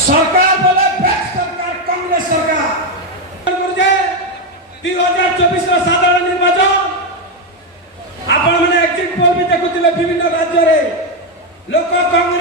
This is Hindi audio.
सरकार बोले फेक सरकार कांग्रेस सरकार 2024 साधारण निर्वाचन आपण मैंने एक्जिट पोल भी देखुले विभिन्न राज्य रे लोक कांग्रेस